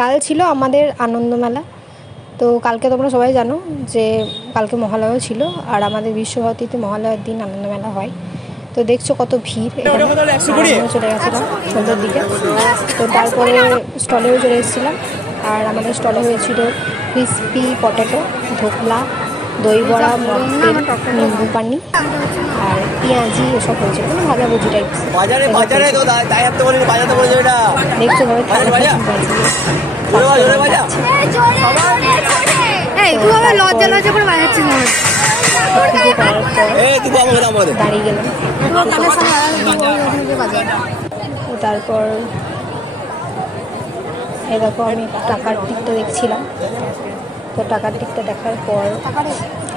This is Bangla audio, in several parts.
কাল ছিল আমাদের আনন্দমেলা তো কালকে তোমরা সবাই জানো যে কালকে মহালয়াও ছিল আর আমাদের বিশ্বভারতীতে মহালয়ার দিন আনন্দমেলা হয়। তো দেখছ কত ভিড়। চলে গেছিলাম সন্ধ্যের দিকে। তো তারপরে স্টলেও চলে এসেছিলাম। আর আমাদের স্টলে হয়েছিল ক্রিসপি পটেটো ধোকলা দই বড়া নিম্বু পানি আর পেঁয়াজি এসব হয়েছিল মানে ভাজাভুজি টাইপস বাজারে বাজারে তো তাই হাতে বলি বাজাতে বলেছে এটা। দেখছ ভাবে বাজা, বাজা। জোরে জোরে বাজা। এই তুই আবার লজ্জা লজ্জা করে মনে দাঁড়িয়ে গেলাম। তারপর দেখো আমি টাকার দিকটা দেখছিলাম। তো টাকার দিকটা দেখার পর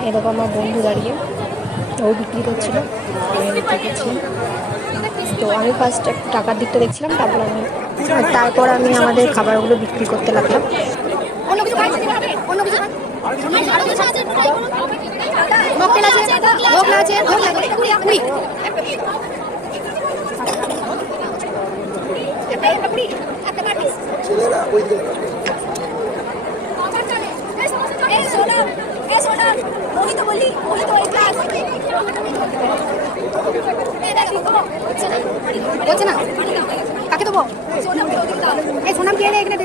এরকম আমার বন্ধু দাঁড়িয়ে ও বিক্রি করছিল। তো আমি ফার্স্ট টাকার দিকটা দেখছিলাম, তারপর আমি তারপর আমি আমাদের খাবারগুলো বিক্রি করতে লাগলাম। অন্য কিছু কুড়ি। হচ্ছে না? কাকে দেবো? এই সোনাম কে রে এখানে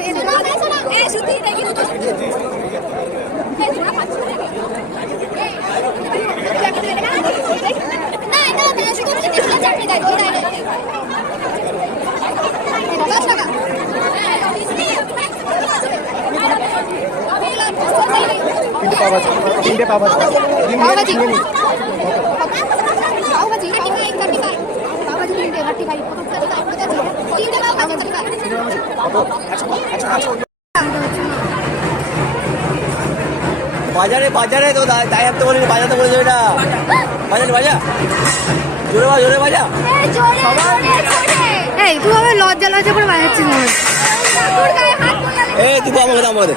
তিনটে ফাইভ বাজারে বাজারে তো তাই তাই হাতে বলি বাজাতে বলেছে এটা বাজারে বাজা জোরে বাজা জোরে বাজা এই তুই আবার লজ্জা লজ্জা করে বাজাচ্ছিস মনে। এই তুই আমাকে দাম আমাদের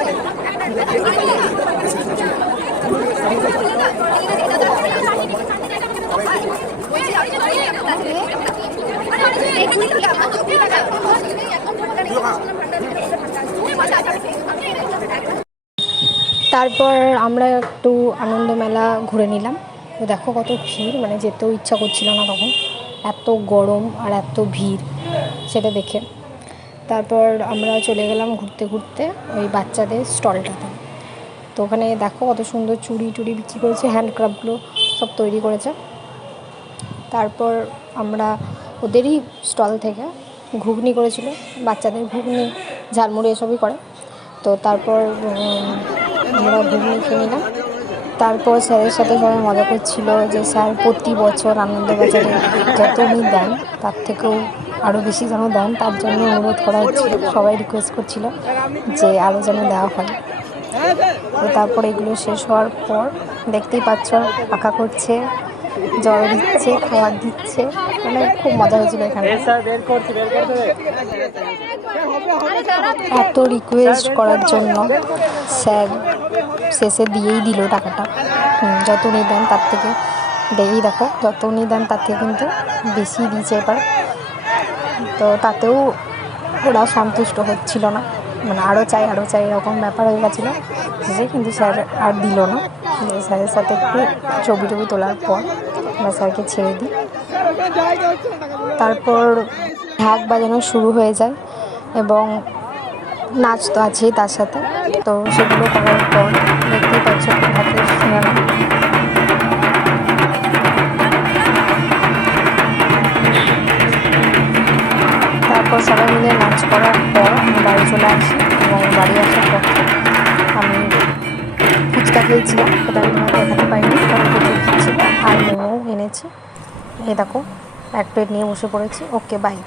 তারপর আমরা একটু আনন্দ মেলা ঘুরে নিলাম। তো দেখো কত ভিড় মানে যেতেও ইচ্ছা করছিল না তখন। এত গরম আর এত ভিড়, সেটা দেখে। তারপর আমরা চলে গেলাম ঘুরতে ঘুরতে ওই বাচ্চাদের স্টলটাতে। তো ওখানে দেখো কত সুন্দর চুড়ি টুড়ি বিক্রি করেছে হ্যান্ডক্রাফটগুলো সব তৈরি করেছে। তারপর আমরা ওদেরই স্টল থেকে ঘুগনি করেছিল, বাচ্চাদের ঘুগনি, ঝালমুড়ি এসবই করে। তো তারপর আমরা ঘুমিয়ে খেয়ে তারপর স্যারের সাথে সবাই মজা করছিল যে, স্যার, প্রতি বছর আনন্দবাজারে যত উনি দেন, তার থেকেও আরও বেশি যেন দেন, তার জন্য অনুরোধ করা হচ্ছিল সবাই রিকোয়েস্ট করছিল যে আরও যেন দেওয়া হয়। তো তারপর এগুলো শেষ হওয়ার পর দেখতেই পাচ্ছ, আঁকা করছে জল দিচ্ছে খাবার দিচ্ছে। মানে খুব মজা হয়েছিল এখানে। এত রিকোয়েস্ট করার জন্য স্যার শেষে দিয়েই দিল টাকাটা। যত উনি দেন তার থেকে দেই দেখো যত উনি দেন তার থেকে কিন্তু বেশি দিয়েছে এবার। তো তাতেও ওরা সন্তুষ্ট হচ্ছিল না। মানে আরও চাই আরও চাই, এরকম ব্যাপার হয়ে গেছিল। শেষে কিন্তু স্যার আর দিল না। স্যারের সাথে একটু ছবি টবি তোলার পর আমরা স্যারকে ছেড়ে দিই। তারপর ঢাক বাজানো শুরু হয়ে যায় এবং নাচ তো আছেই তার সাথে। তো সেগুলো করার পর দেখতেই পাচ্ছ হাতে সবাই মিলে নাচ করার পর আমি বাড়ি চলে আসি এবং বাড়ি আসার পর আমি ফুচকা খেয়েছিলাম, সেটা আমি তোমাকে দেখাতে পারিনি, কারণ প্রচুর খেয়েছিলাম আর মোমো এনেছি। এই দেখো, এক প্লেট নিয়ে বসে পড়েছি। Okay bye